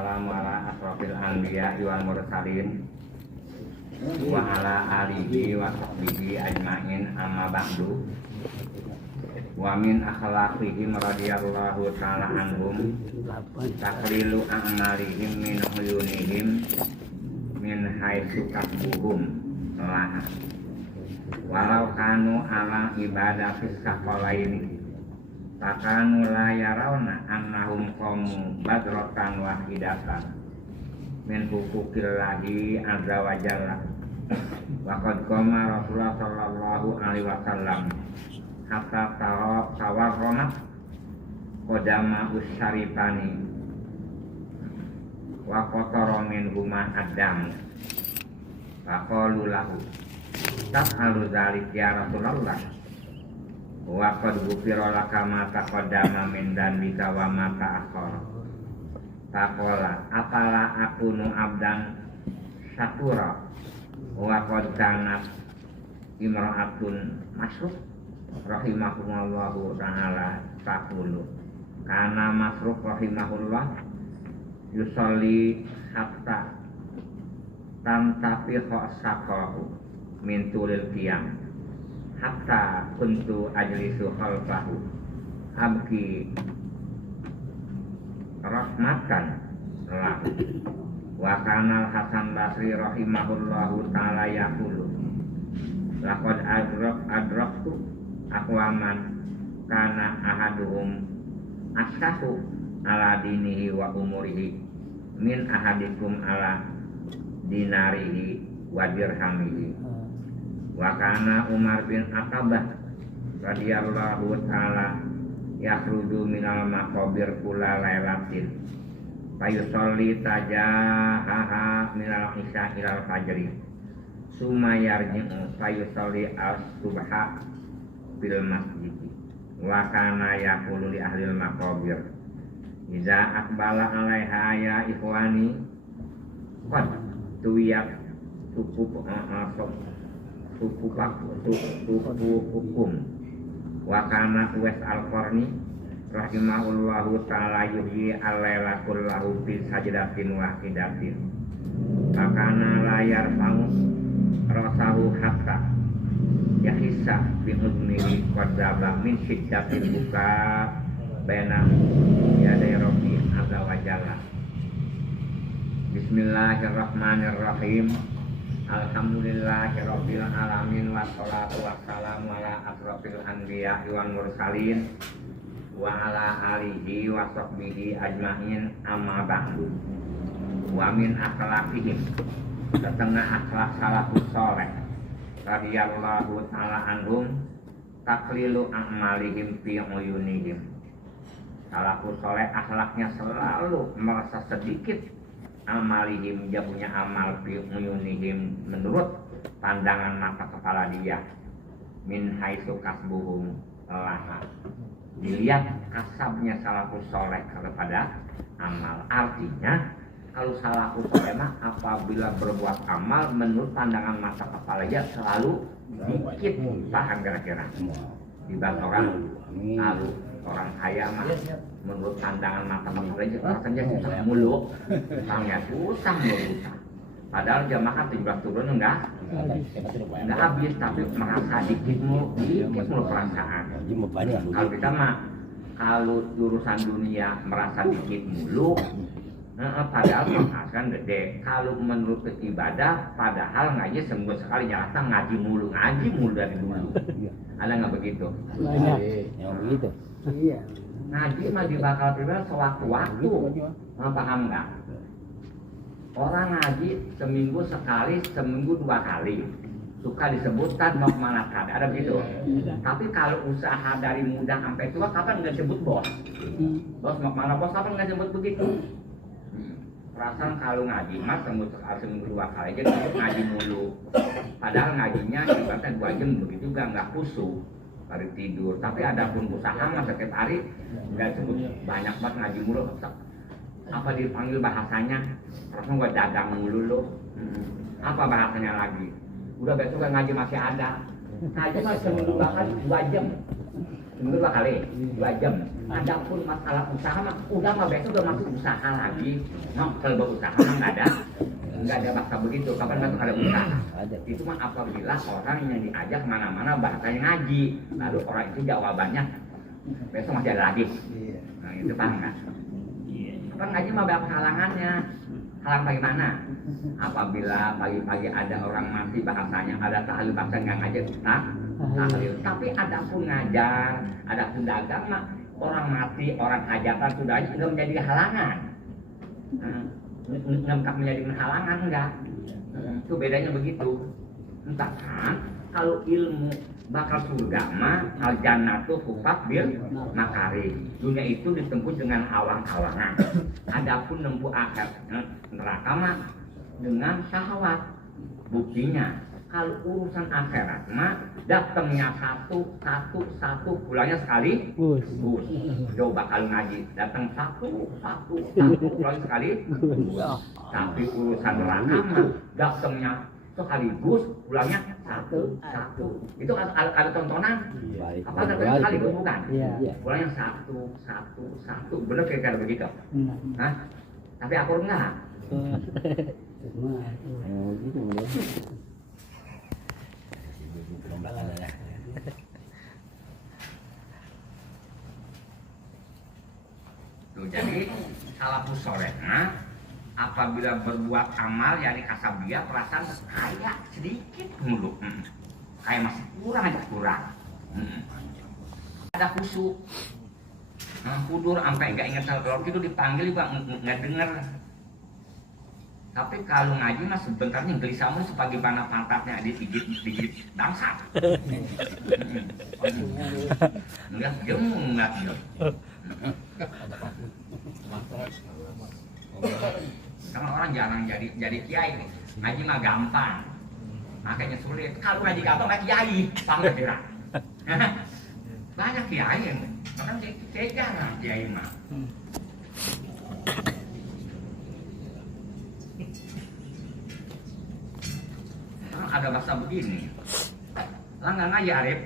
wassalamu ala asrofil anbiya wal mursalin wa ala alihi wa sahbihi ajmain amma ba'du. Wa min akhlaqihim radhiyallahu ta'ala anhum taqlilu a'malihim min uyunihim min haitsu kasbuhum laha walau kanu ala ibadah fiskaqalaini takanu la yarawna annahum qawmu badrotan wahidatan min hukukillahi azza wa jalla wa qad qama Rasulullah sallallahu alaihi wasallam hatta tawarronat qodama usyarifani wa qatara min huma adam faqalu lahu taf'alu dzalik ya Rasulullah wa qad ghufira laka ma taqaddama min dhanbika wa ma ta'akhkhara faqala afala akunu abdan syakura wa qad kanat imra'atun masruq rahimahullahu ta'ala taqulu kana masruq rahimahullah yusolli hatta tantafiqa saqahu min tulil qiyam hatta kuntu ajlisu khalfahu abki rahmatan lahu wa kana Hasan Basri rahimahullahu ta'ala yaqulu laqad adraktu aqwaman kana ahaduhum ashahu ala dinihi wa umurihi min ahadikum ala dinarihi wa dirhamihi wa kana Umar bin Attabah radhiyallahu ta'ala yakhruju minal maqabir kula lailatin fayusolli tajahaha minal isya ilal fajri summa yarji'u fayusolli as-subha bil masjid wa kana yaqulu li ahli al-maqabir idza aqbala 'alaiha ya ikhwani qad tuwiyat hukum wa kana Uwais al-Qarni rahimahullahu ta'ala yuhyi al-laila kullahu fi sajdatin wahidatin makana layar mau rasahu hatta yahissa bi udmihi qadzaba min syiddatil buka baina yaday rabbi azza wa jalla. Bismillahirrahmanirrahim. Alhamdulillahirabbil alamin wassalatu wassalamu ala asrofil anbiya wal mursalin wa ala alihi wa sahbihi ajmain amma ba'du. Wa min akhlaqihim setengah akhlak salafus saleh radhiyallahu ta'ala anhum taqlilu a'malihim fi uyunihim. Salafus saleh akhlaknya selalu merasa sedikit amalihim, dia punya amal fi uyunihim menurut pandangan mata kepala dia min haitsu kasbuhum laha, dilihat kasabnya salafus saleh kepada amal. Artinya kalau salafus saleh apabila berbuat amal menurut pandangan mata kepala dia selalu dikit, paham kira-kira dibanding orang lalu orang kaya mah menurut pandangan mata kepala dia rasanya susah mulu, utangnya susah mulu. Padahal dia makan 17 turun enggak habis, tapi merasa dikit mulu perasaan. Kalau kita mah kalau urusan dunia merasa dikit mulu, padahal penghasilan gede. Kalau menurut ibadah, padahal ngaji seminggu sekali nyata ngaji mulu dari dulu. Ada nggak begitu? Banyak yang begitu. Iya. Ngaji mah bakal pribadi sewaktu-waktu, paham nggak? Orang ngaji seminggu sekali, seminggu 2 kali. Suka disebutkan mau kemana kan, ada begitu. Tapi kalau usaha dari muda sampai tua, kapan nggak sebut bos? Bos mau kemana bos? Kapan nggak sebut begitu? Perasaan kalau ngaji mas seminggu 2 kali aja ngaji mulu. Padahal ngajinya ibaratnya 2 jam begitu nggak khusyuk hari tidur. Tapi ada pun usaha mas setiap hari nggak sebut banyak banget ngaji mulu. Apa dipanggil bahasanya? Rasanya gua dagang mulu lo. Apa bahasanya lagi? Udah besok ngaji masih ada. Ngaji mas seminggu 2 kali 2 jam. Seminggu 2 kali 2 jam. Adapun masalah usaha mah udah mah besok udah masuk usaha lagi. Nah, kalau berusaha mah nggak ada baksa begitu. Kapan masuk ada usaha? Itu mah apabila orang yang diajak kemana-mana bahasanya ngaji, lalu orang itu jawabannya besok masih ada lagi. Nah, itu paham nggak? Kapan ngaji mah banyak halangannya. Halang bagaimana? Apabila pagi-pagi ada orang mati bahasanya ada tahlil bahasa nggak ngajar tahlil. Tapi ada pun ngajar, ada pun dagang mah orang mati, orang hajatan sudah nggak menjadi halangan. Nggak menjadi halangan enggak. Itu bedanya begitu. Entah kan kalau ilmu bakal surga mah al jannatu hufat bil makari. Dunia itu ditempuh dengan awang-awangan. Adapun nempuh akhir neraka mah dengan syahwat. Buktinya kalau urusan akhirat mah datangnya satu pulangnya sekali bus. Coba kalau ngaji datang satu pulangnya sekali bus. Tapi urusan neraka mah datangnya sekaligus pulangnya satu. Itu ada tontonan. Apa datangnya sekaligus bukan? Pulangnya satu. Bener kira-kira begitu? Hah? Tapi akur enggak? Gitu ya. Tuh, jadi salafus solehna apabila berbuat amal yang kasabia perasaan kayak sedikit mulu, kayak masih kurang. Ada khusyuk, kudur sampai nggak ingat kalau itu dipanggil juga nggak dengar. Tapi kalau ngaji mah sebenarnya gelisah mulu sebagaimana pantatnya digigit bangsat. Enggak jemu. Karena orang jarang jadi kiai nih. Ngaji mah gampang. Makanya sulit. Kalau ngaji gampang mah kiai, paham kira. Banyak kiai yang bahkan saya jarang kiai mah. Ada bahasa begini, langgang aja Arif,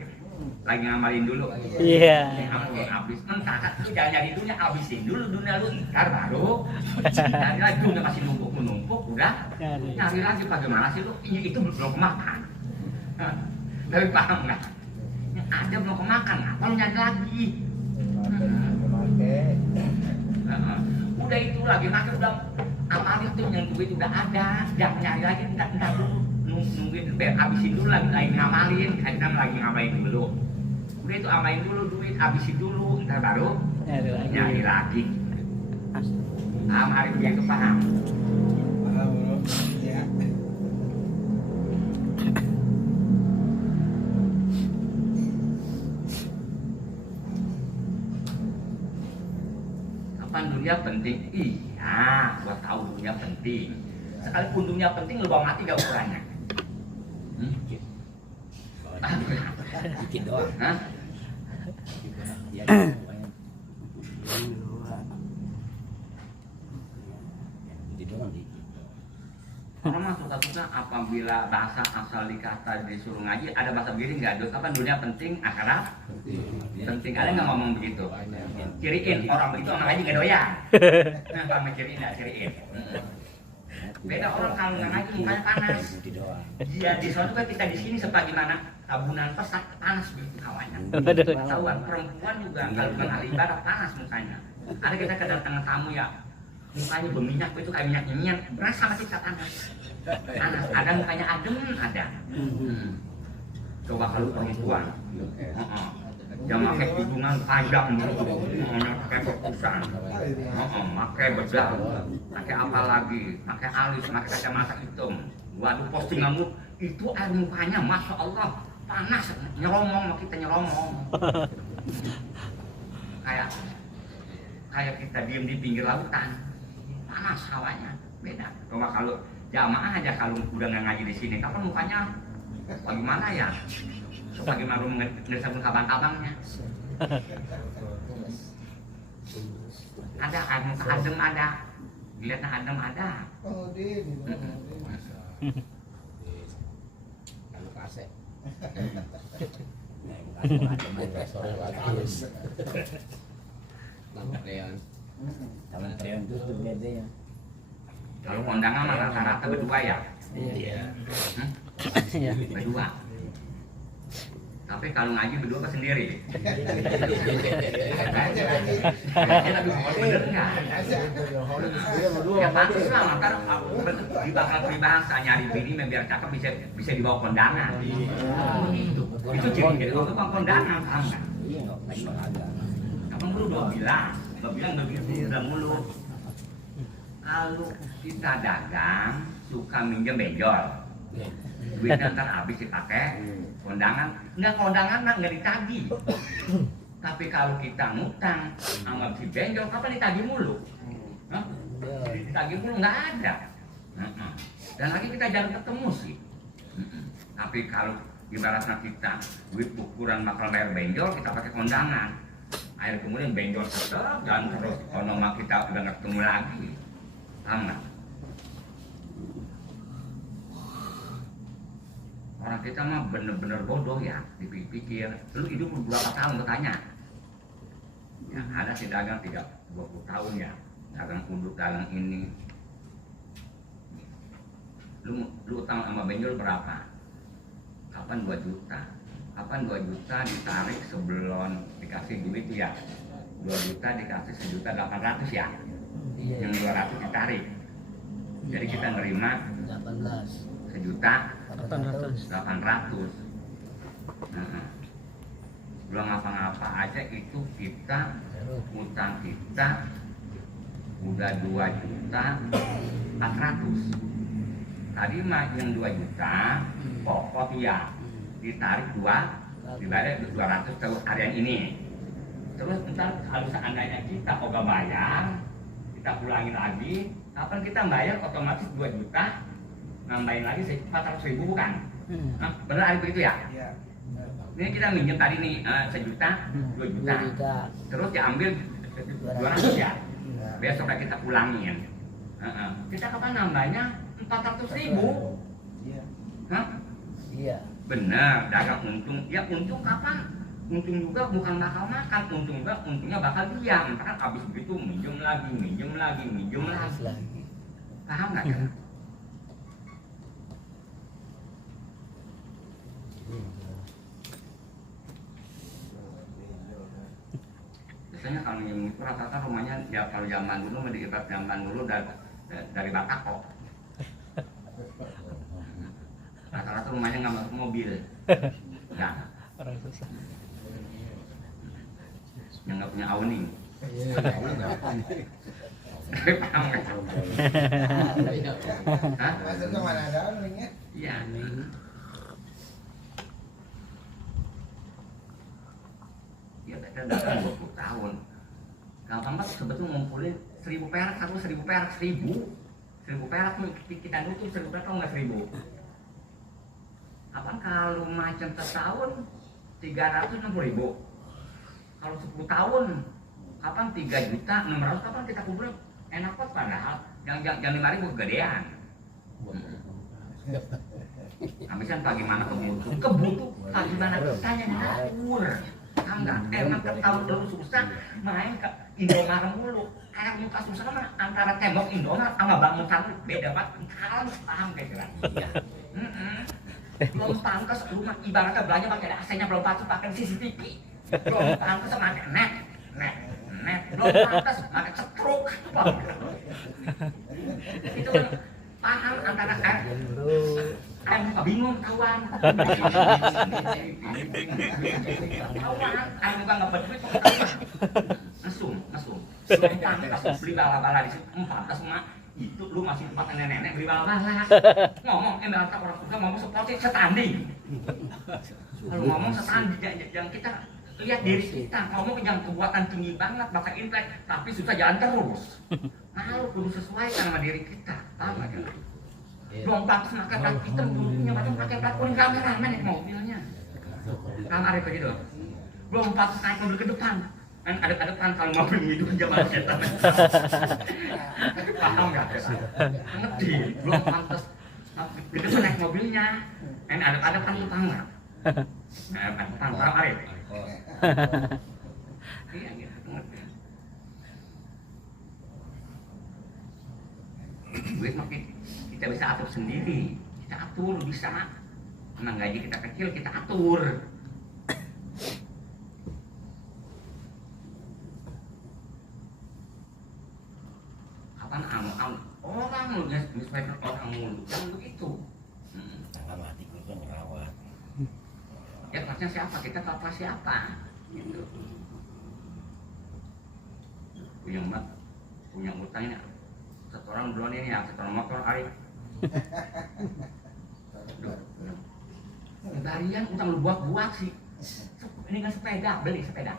lagi ngamalin dulu. Iya. Ngamalin habis, entah itu jangan jadi dunia habisin dulu dunia lu, ntar baru nyari lagi dunia masih numpuk, udah nyari lagi bagaimana sih lu? Itu belum kemakan, tapi paham nggak? Ada belum kemakan, apa lu nyari lagi? Udah itu lagi, nanti udah amalin tuh yang duit udah ada, jangan nyari lagi, ntar dulu. Nungguin habisin dulu lagi ngamalin, kadang lagi ngamalin dulu. Udah itu amalin dulu duit, habisin dulu, ntar baru nyari lagi. Hari dia itu paham. Paham bro, ya. Kapan dunia penting? Iya, gua tahu dunia penting. Sekalipun dunia penting lu bawa mati gak ukurannya. Dikit doang. Hah? Orang mah suka-suka apabila bahasa asal dikata disuruh ngaji, ada bahasa begini nggak? Kapan dunia penting, akhirat penting. Ada nggak ngomong begitu? Ciriin orang begitu orang ngaji nggak doyan. Nah, kalau ciriin nggak ciriin. Beda orang kalau nggak ngaji mukanya panas. Iya di sana juga kita di sini sebagaimana tabunan pesat panas begitu hawanya. Tahuan perempuan juga kalau bukan ahli ibadah panas mukanya. Ada kita kedatangan tamu ya mukanya berminyak itu kayak minyak nyenyan, berasa masih panas. Ada mukanya adem ada. Coba kalau perempuan, yang pakai hidungan panjang dulu, pakai perkusan, pakai bedak, pakai apa lagi, pakai alis, pakai kacamata hitam. Waduh postingan lu itu air mukanya, masya Allah panas, nyeromong, kita nyeromong. Kayak kita diem di pinggir lautan, panas hawanya, beda. Coba kalau jamaah aja kalau udah nggak ngaji di sini, kapan mukanya, bagaimana ya? Bagaimana ngeresapun kabang-kabangnya? Ada muka adem ada, dilihatnya adem ada. Oh di Kalau kasih. Nama Leon. Taman Treon itu tuh beda ya. Kalau kondangan mah rata-rata berdua ya. Iya. Iya. Berdua. Tapi kalau ngaji berdua apa sendiri? Kita bener nggak? Ya pantas lah, maka di bakal peribahasa nyari bini biar cakep bisa dibawa kondangan. Itu jadi kalau kondangan, paham nggak? Iya nggak main olahraga. Kamu dulu udah bilang begitu udah mulu. Kalau kita dagang suka minjem benjol, duitnya ntar habis dipakai kondangan, nggak ditagih. Tapi kalau kita ngutang sama si benjol, kapan ditagih mulu? Hah? Ditagih mulu nggak ada. Dan lagi kita jarang ketemu sih. Tapi kalau ibaratnya kita duit ukuran bakal bayar benjol, kita pakai kondangan. Akhir kemudian benjol tetap dan terus kalau kita udah nggak ketemu lagi. Paham nggak? Orang kita mah bener-bener bodoh ya, dipikir. Lu hidup berapa tahun bertanya? Ya, ada si dagang 20 tahun ya, dagang uduk, dagang ini. Lu utang sama benjol berapa? Kapan 2 juta? Kapan 2 juta ditarik sebelum dikasih duit ya? 2 juta dikasih 1.800.000 ya? Yang 200 ditarik. Jadi kita nerima 1.800.000. Belum ngapa-ngapa aja itu kita utang kita udah 2.400.000. Tadi mah yang 2 juta pokok ya ditarik 2 dibayar 200 terus harian ini. Terus ntar kalau seandainya kita ogah bayar, kita ulangin lagi, kapan kita bayar otomatis 2 juta, nambahin lagi 400.000 bukan? Nah, benar hari begitu ya? Iya. Ini kita minjem tadi nih 1 juta, 2 juta, terus diambil 200 ya. Besok kita ulangin. Kita kapan nambahnya 400.000? Iya. Hah? Iya. Benar, dagang untung. Ya untung kapan? Untung juga bukan bakal makan, untung juga untungnya bakal diam. Karena habis begitu minjem lagi. Paham nggak ya? Biasanya kalau minjem itu rata-rata rumahnya ya kalau zaman dulu mendiikat zaman dulu dari Batako. Rata-rata rumahnya nggak masuk mobil. Nah, Orang susah. yang nggak punya awning. Paham nggak? Hah? Maksudnya mana ada orangnya? Iya. Ya kita dagang 20 tahun. Gampang banget sebetulnya ngumpulin 1.000 perak, 1.000 perak, 1.000 perak kita nutup 1.000 perak atau nggak 1.000? Apaan kalau macam setahun 360.000? Kalau 10 tahun kapan 3.600.000? Kapan kita kumpulin? Enak banget padahal yang 5.000 kegedean. Habiskan bagaimana kebutuhan gimana kita yang ngatur. Enggak, emang ketahuan dulu susah main ke Indomaret mulu. Kayak muka susah mah antara tembok Indomaret sama bangun satu beda banget. Kalian paham kayak gitu. Iya. Belum pantas rumah ibaratnya belanja pakai AC-nya, belum pantas pakai CCTV. Belum pantas pakai net. Belum pantas pakai cetruk. Itu kan paham antara muka bingung kawan. Kawan muka nggak berduit mesum. Belum pantas beli bala-bala di situ. Pantas mah itu lu masih tempat nenek-nenek beli bala-bala. Ngomong ibaratnya orang tua ngomong seperti setanding. Kalau ngomong setanding yang kita lihat diri kita, ngomong yang kekuatan tinggi banget, bakal intelek, tapi susah jalan terus. Malu kudu sesuai sama diri kita, paham nggak? Belum pantas pakai plat hitam, dulunya macam pakai plat kuning kameramen itu mobilnya. Kamar itu gitu. Belum pantas naik mobil ke depan, kan ada depan kalau mobil itu zaman setan. Paham nggak? Ngerti? Belum pantas ke depan naik mobilnya, kan ada depan itu paham nggak? Depan paham Arif? Iya gitu. duit mah kita bisa atur sendiri. Kita atur bisa. Emang gaji kita kecil kita atur. Kapan orang lu misalnya orang mulu jangan begitu. Tangan mati kan ngelawat. Ya kelasnya siapa kita tahu kelas siapa. Gitu. Punya utangnya setoran duluan ini ya setoran motor Arif. Garian utang lu buat sih. Ini kan sepeda, beli sepeda.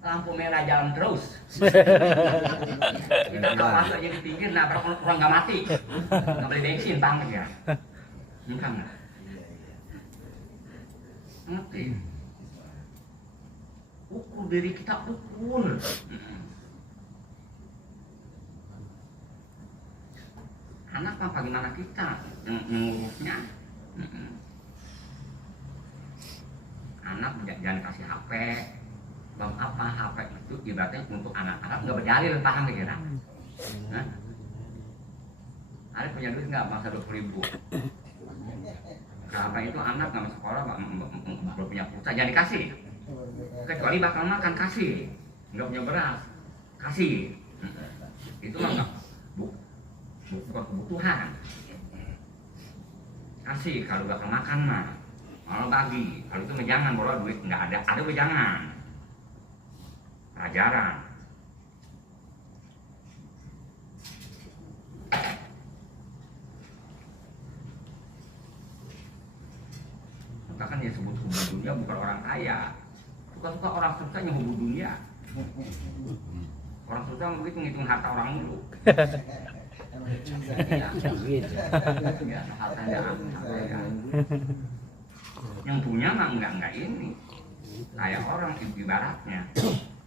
Lampu merah jalan terus. Kita kawas aja di pinggir, nah orang nggak mati, nggak beli bensin banget ya. Bukan nggak? Ngerti? Ukur diri kita ukur. Anak mah bagaimana kita ngurusnya? Anak jangan kasih HP. Bang apa HP itu ibaratnya untuk anak-anak nggak berdalil, paham gak kira? Ada punya duit nggak masa 20.000? HP itu anak nggak masuk sekolah belum punya pulsa jangan dikasih. Kecuali bakal makan kasih, nggak punya beras kasih. Itu mah nggak bukan kebutuhan. Kasih kalau bakal makan mah malah bagi. Kalau itu jangan bawa duit nggak ada jangan. Pelajaran. Maka kan yang sebut hubu dunia bukan orang kaya. Suka-suka orang susah yang hubu dunia. Orang susah begitu ngitung harta orang dulu. Ya, hartanya yang punya mah enggak ini. Kayak orang ibaratnya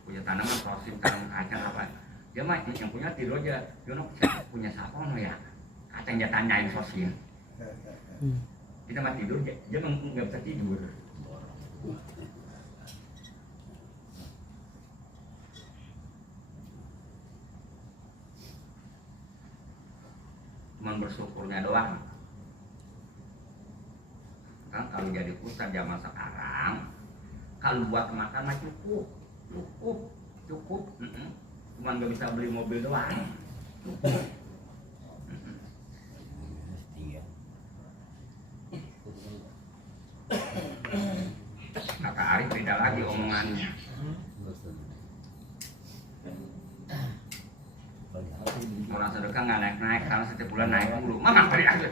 punya tanaman sosis, tanaman kacang apa, dia mah yang punya tidur aja, dia punya siapa ya, kacang dia tanyain sosis, kita mah tidur, dia nggak bisa tidur. Cuman bersyukurnya doang. Kan kalau jadi pusat zaman sekarang, kalau buat makan mah cukup. Cuman gak bisa beli mobil doang. Kata Arif beda lagi omongannya. Orang sedekah nggak naik karena setiap bulan naik mulu. Mama beri aja.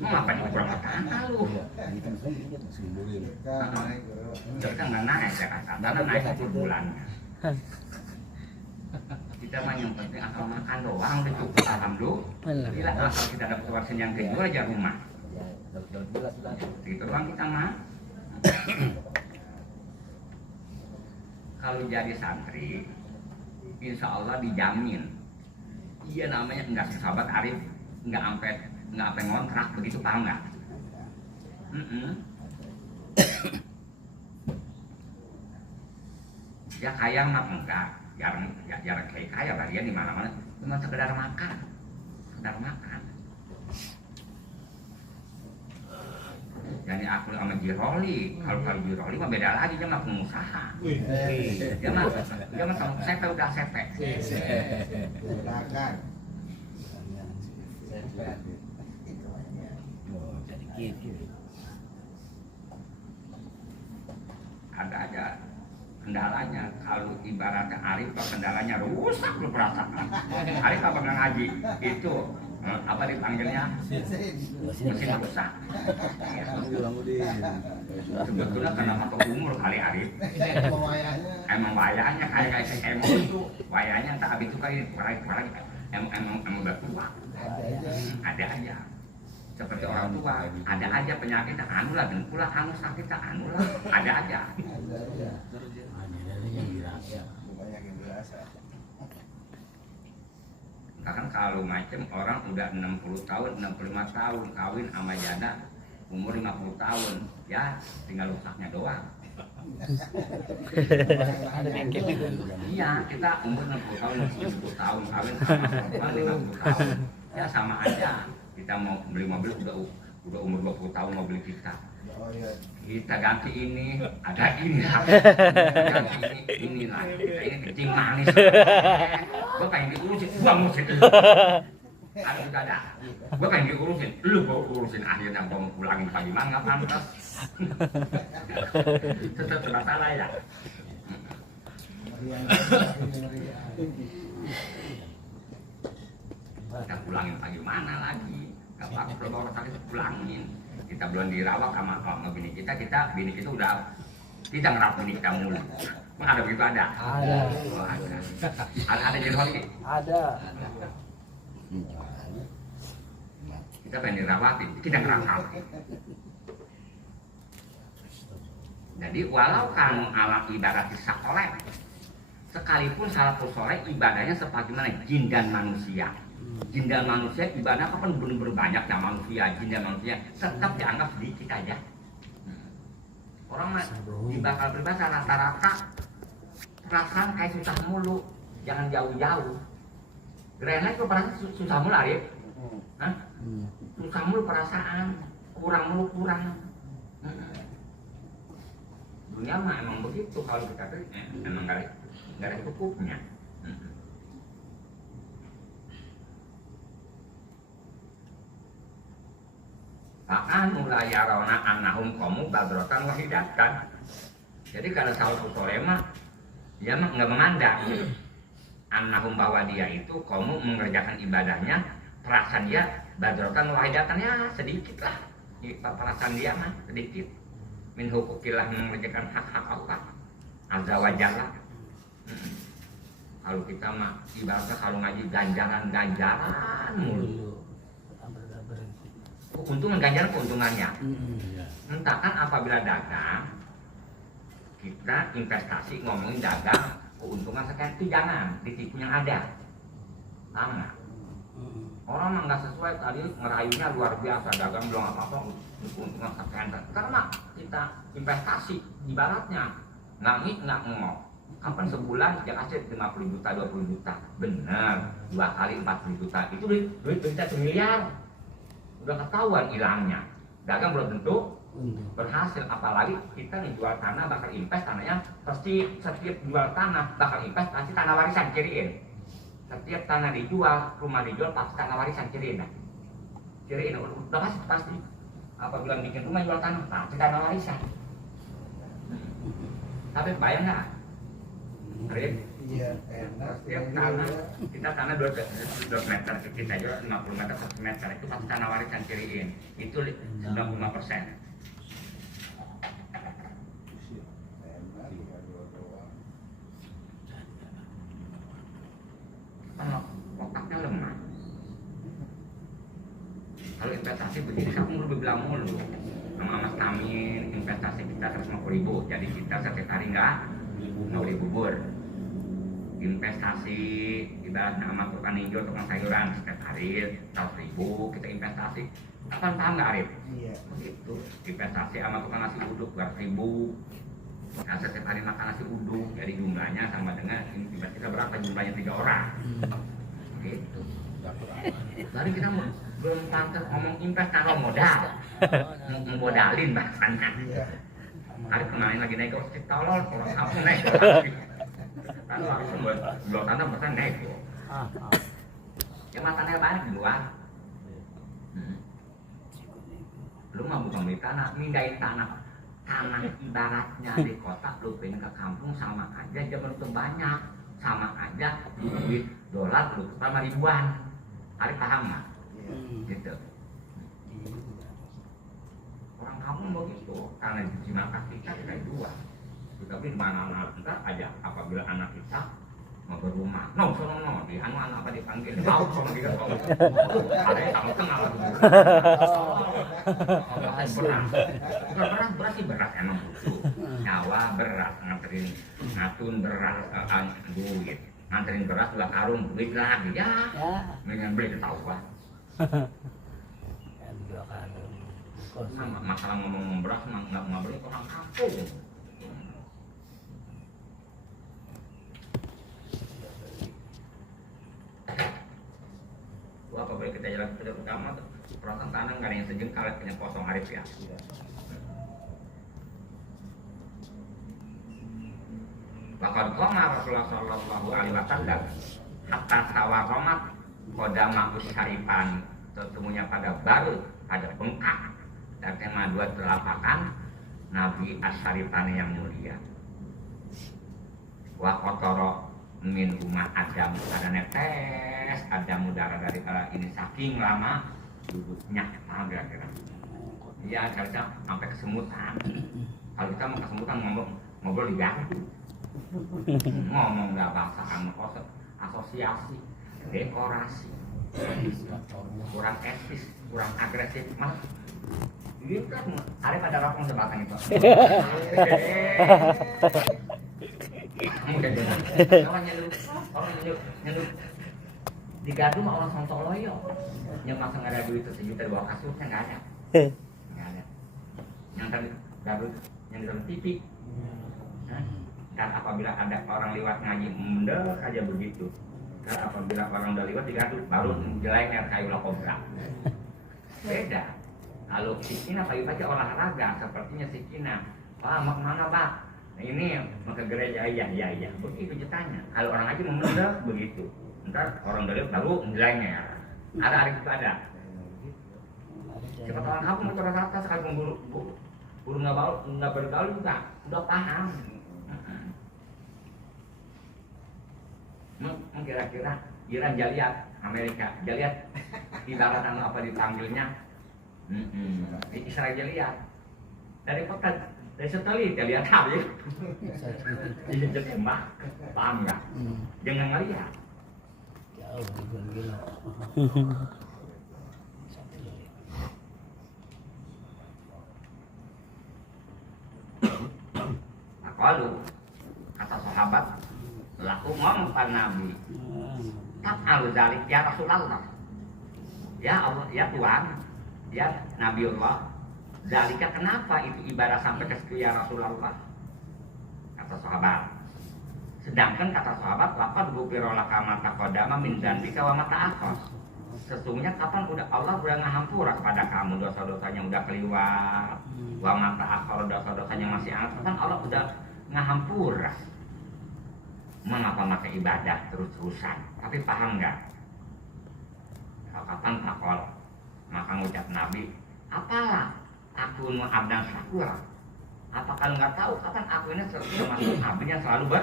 Mama beri kurang matang lu. Sedekah nggak naik ya kata. Karena naik setiap bulan. Kita mah yang penting asal makan doang udah cukup alhamdulillah. Bila asal kita dapat warisan yang kedua aja rumah. Gitu doang kita mah. Kalau jadi santri, insya Allah dijamin. Iya namanya enggak sahabat Arif, enggak sampai ngontrak begitu, paham nggak? Ya kaya mah enggak, jarang kayak kaya lah dia di mana-mana, cuma sekedar makan. Jadi aku sama Jiroli, kalau Jiroli mah beda lagi, dia mah pengusaha. Dia mah sama sepe udah sepe. Silakan. Ada aja kendalanya. Kalau ibaratnya Arif kendalanya rusak lu perasaan. Arif apa nggak ngaji? Itu apa dipanggilnya? Mesin rusak. Ya. Sebetulnya karena faktor umur kali Arif. Emang wayahnya kayak emang itu wayahnya tak habis itu kali emang udah tua. Ada aja. Seperti orang tua, ada aja penyakitnya anu lah, dengkul lah, anu sakit lah, anu lah, ada aja. Bahkan kalau macam orang udah 60 tahun, 65 tahun kawin sama janda umur 50 tahun, ya tinggal rusaknya doang. Iya, kita umur 60 tahun, 70 tahun kawin sama 50 tahun. Ya sama aja. Kita mau beli mobil udah umur 20 tahun mobil kita. Oh iya. Kita ganti ini, ada ini lah. Ganti ini lah. Kita ini kencing manis. Gua pengen diurusin, gua ngurusin lu. Ada juga ada. Gua pengen diurusin, lu gua urusin akhirnya gua mau pulangin pagi mana nggak pantas. Tetap masalah ya. Kita pulangin pagi mana lagi? Gak apa-apa kalau bawa sakit pulangin. Kita belum dirawat sama bini kita bini kita udah kita ngerawat bini kita mulu. Emang ada begitu ada? Ada. Oh, ada. Ada jadi hoki. Ada. Kita pengen dirawatin, kita ngerawat. Jadi walau kamu alam ibadah sekoleh, sekalipun salafus soleh ibadahnya sebagaimana jin dan manusia. Jin dan manusia ibadah kan belum berbanyak ya manusia, jin dan manusia tetap dianggap sedikit aja. Orang mah dibakal berbahasa rata-rata perasaan kayak susah mulu, jangan jauh-jauh. Karena itu perasaan susah mulu Arif. Hah? Susah mulu perasaan, kurang mulu kurang. Dunia mah emang begitu kalau kita tuh emang gak ada cukupnya. Bahkan mulai yarona anahum kamu badrotan wahidatan. Jadi kalau salafus soleh mah dia mah nggak memandang anahum bahwa dia itu kamu mengerjakan ibadahnya perasaan dia badrotan wahidatannya sedikit lah. Perasaan dia mah sedikit. Min hukukillah mengerjakan hak-hak Allah azza wa jalla. Kalau kita mah ibaratnya kalau ngaji ganjaran mulu. Keuntungan ganjaran keuntungannya. Entahkan apabila dagang kita investasi ngomongin dagang keuntungan sekian itu jangan ditipu yang ada. Paham nggak? Orang mah nggak sesuai tadi ngerayunya luar biasa dagang belum apa-apa keuntungan sekian. Karena kita investasi ibaratnya nggak ngomong. Kapan sebulan dia kasih 50 juta 20 juta benar 2 kali 40 juta itu duit bisa miliar. Udah ketahuan hilangnya. Dagang belum tentu berhasil, apalagi kita nih jual tanah bakal invest tanahnya pasti setiap jual tanah bakal invest pasti tanah warisan ciriin. Setiap tanah dijual, rumah dijual pasti tanah warisan ciriin. Ciriin udah pasti. Apabila bikin rumah jual tanah pasti tanah warisan. Tapi bayang nggak? Iya, enak. Setiap tanah kita tanah 2 meter kita jual 50 meter 1 meter itu pasti tanah warisan ciriin. Itu 95%. Kalau otaknya lemah. Kalau investasi begini, kamu lebih bilang mulu. Sama Mas Tamin, investasi kita 150.000, jadi kita setiap hari nggak mau beli bubur. Investasi ibaratnya sama tukang hijau, tukang sayuran setiap hari 100.000 kita investasi. Kapan paham nggak Arif? Iya. Begitu. Investasi sama tukang nasi uduk 200.000. Nah, setiap hari makan nasi uduk, jadi jumlahnya sama dengan kita berapa jumlahnya 3 orang. Gitu. Baru kita belum pantas ngomong invest taruh modal, modalin bahasanya. Iya. Hari kemarin lagi naik ke tolol, orang kampung naik lagi. Kan langsung belum tanah bahkan naik. Ya matanya banyak di luar. Lu mah bukan beli tanah, mindahin tanah. Tanah ibaratnya di kota, lu pindah ke kampung sama aja, jam itu banyak, sama aja duit dolar lu sama ribuan. Hari paham nggak? Gitu. Orang kampung begitu, karena di mata kita jual. Tapi di mana-mana kita aja apabila anak kita mau berumah, no, di anu anak apa dipanggil, mau sama kita kalau ada yang tahu kenal lagi. Berat sih berat emang butuh. Nyawa berat ngatun berat duit. Nganterin beras 2 karung duit lagi ya. Dengan beli ketahuan. Masalah ngomong beras nggak beli orang kampung. Apa boleh kita jalan ke utama perasaan tanah nggak ada yang sejengkal punya kosong arif ya. Bahkan koma Rasulullah Shallallahu Alaihi Wasallam hatta tawaromat kodama usyaipan sesungguhnya pada baru pada bengkak dan tema dua telapakan Nabi Asyarifan yang mulia. Wa kotoro min umat Adam ada netes ada mudara dari ini saking lama duduknya paham kira-kira. Iya kita sampai kesemutan. Kalau kita mau kesemutan ngobrol diganggu. Ngomong nggak bahasaan asosiasi dekorasi kurang etis kurang agresif mah ini kan ada pada rapong sebatang itu kamu udah dengar orang nyeluk digaduh sama orang sontoloyo yang masa nggak ada duit sejuta di bawah kasurnya nggak ada yang tadi gaduh yang di dalam TV. Dan apabila ada orang lewat ngaji mendelek aja begitu. Dan apabila orang udah lewat digaduh baru jeleknya kayu kobra. Beda. Kalau si Kina pagi-pagi olahraga sepertinya si Kina. Wah mau kemana Pak? Nah, ini mau ke gereja iya. Begitu ceritanya. Kalau orang ngaji mendelek begitu. Ntar orang udah lewat baru jeleknya. Ada hari itu ada. Siapa tahu orang kamu mau rata sekali buru nggak bergaul juga udah paham. Kira-kira Iran jaliat Amerika jaliat ibarat apa dipanggilnya Israel jaliat dari kota dari sekali jaliat habis jadi tembak paham nggak jangan ngeliat jauh gila. Nah, kalau kata sahabat laku ngomong pada Nabi tak al-zalik ya Rasulullah ya Allah ya Tuhan ya Nabiullah zalika kenapa itu ibadah sampai ke situ ya Rasulullah kata sahabat sedangkan kata sahabat laqad ghufira laka ma taqaddama min dzambika wa ma ta'akhkhar sesungguhnya kapan udah Allah udah ngahampura kepada kamu dosa-dosanya udah keliwat wa ma ta'akhkhar dosa-dosanya masih ada kan Allah udah ngahampura. Mengapa pakai ibadah terus-terusan? Tapi paham nggak? Kalau kapan takol, maka ngucap Nabi, apalah aku abdan syakura. Apa kalau nggak tahu kapan aku ini termasuk abdinya selalu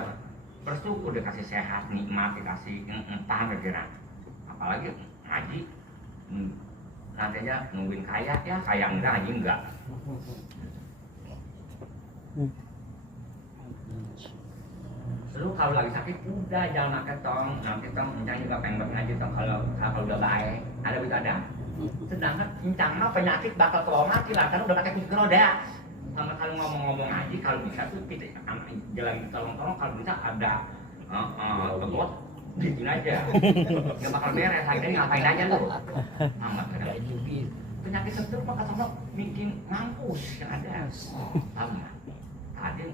bersyukur dikasih sehat, nikmat, dikasih paham kira. Apalagi ngaji, nantinya nungguin kaya ya, kaya enggak, ngaji enggak. Lu kalau lagi sakit udah jangan makan tong, nanti tong encang juga pengen ngaji tong kalau udah baik ada begitu ada. Sedangkan encang mah penyakit bakal tua mati lah karena udah pakai kursi roda. Sama kalau ngomong-ngomong ngaji kalau bisa tuh kita jalan tolong-tolong kalau bisa ada tegot bikin aja. Gak bakal beres akhirnya ngapain aja lu. Amat ada. Penyakit sentuh mah kata bikin ngampus yang ada. Amat. Tadi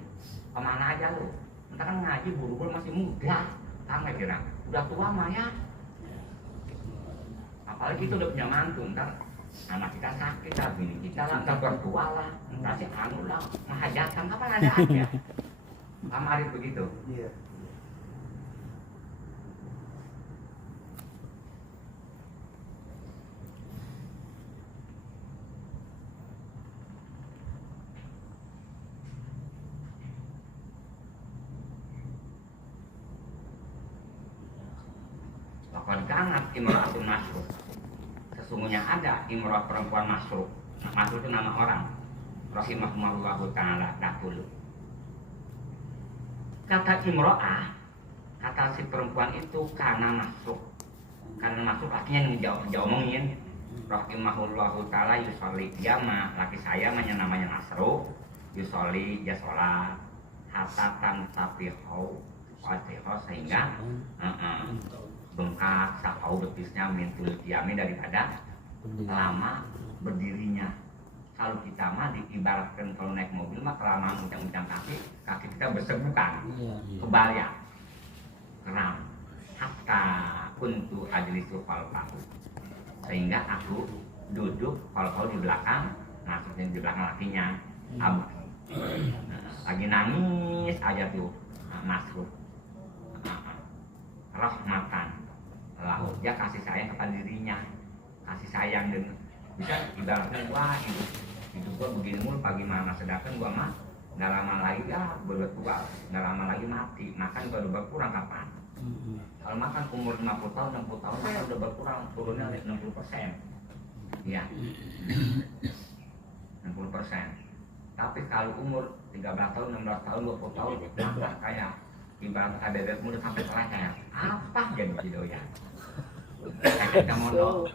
kemana aja lu? Ntar kan ngaji buru-buru masih muda, sama kira udah tua mah ya. Apalagi itu udah punya mantu, ntar anak kita sakit lah, bini kita lah, ntar bertua lah, ntar si anu lah, mahajatan kapan ada aja. Amarit begitu. Iya. Bahkan kangat imra'atun masruh. Sesungguhnya ada imra'ah perempuan masruh. Masruh itu nama orang. Rahimahumullahu ta'ala dahulu. Kata imra'ah, kata si perempuan itu karena masruh. Karena masruh artinya ngomongin. Rahimahullahu ta'ala yusolli. Dia mah laki saya namanya masruh. Yusolli dia sholat. Hatatan tapihau. Watihau sehingga bengkak sakau betisnya mintul kiami daripada lama berdirinya. Kalau kita mah diibaratkan kalau naik mobil mah kelamaan uncang-uncang kaki kita bersebukan kebalik kram hatta kuntu ajlisu falfahu sehingga aku duduk kalau di belakang, maksudnya di belakang lakinya abah. Lagi nangis aja tuh masuk rahmatan lalu dia kasih sayang kepada dirinya, kasih sayang dan bisa ibaratnya wah hidup gua begini mulu pagi mana, sedangkan gua mah nggak lama lagi ya bertua, nggak lama lagi mati, makan baru berkurang kapan. Kalau makan umur 50 tahun 60 tahun kan udah berkurang, turunnya 60%. Ya 60%. Tapi kalau umur 13 tahun, 16 tahun, 20 tahun maka kayak ibarat ada muda sampai ke leher. Apa jadi gitu ya? Kayak kita mondok,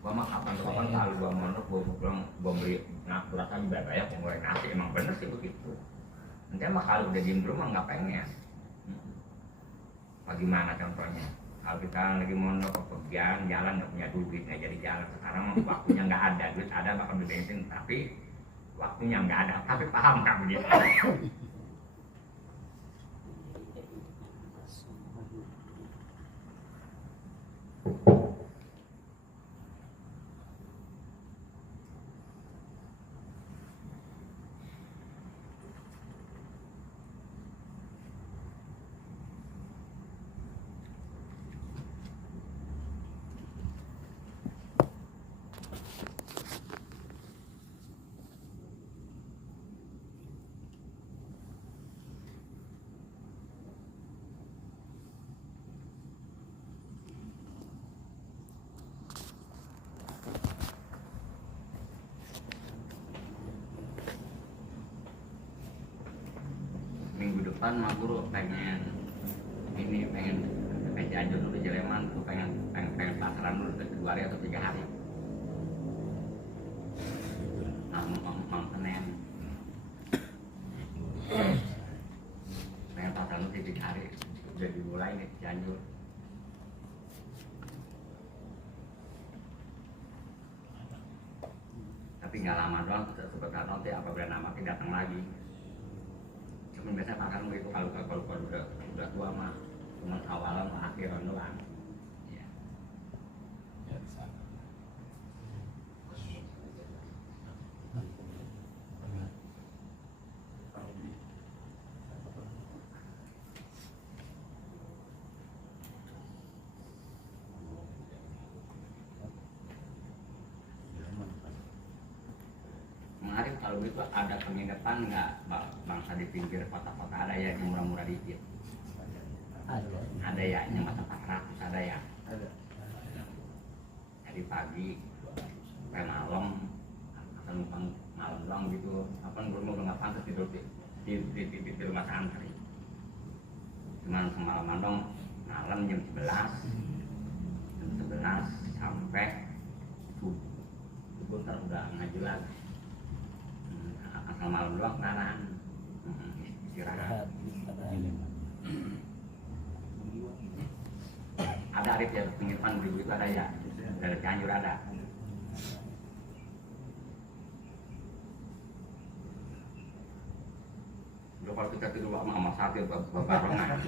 gua mah kapan kalau gua mondok gua pulang gua beli kurang banyak pengorek nasi, emang bener sih begitu. Nanti mah kalau udah diem rumah nggak pengen. Bagaimana contohnya? Kalau kita lagi mondok kepergian jalan nggak punya duit nggak jadi jalan, sekarang waktunya nggak ada, duit ada bakal beli bensin tapi waktunya nggak ada. Tapi paham nggak begitu? Minggu depan mah guru pengen aja dulu Jeleman tuh pengen pasaran dulu 2 hari atau 3 hari. Mang Senin pengen pasaran dulu 3 hari udah dimulai nih Cianjur. Tapi nggak lama doang, sebentar nanti apabila nama kita datang lagi. Cuman biasa pasaran begitu kalau udah tua mah cuma awalan sama akhiran doang. Ya. Kemarin kalau gitu ada penginapan nggak bangsa di pinggir kota-kota ada ya yang murah-murah dikit? Ada ya, yang masa 400 ada ya. Dari pagi sampai malam, atau numpang malam doang gitu. Apa belum nggak pantas tidur di rumah santri. Cuman semalaman dong, malam jam 11 sampai subuh ntar udah ngaji lagi. Asal malam doang kanan istirahat. Ada arif ya pengiriman dulu itu ada ya, dari Cianjur ada. Udah kalau kita tidur sama sate barengan.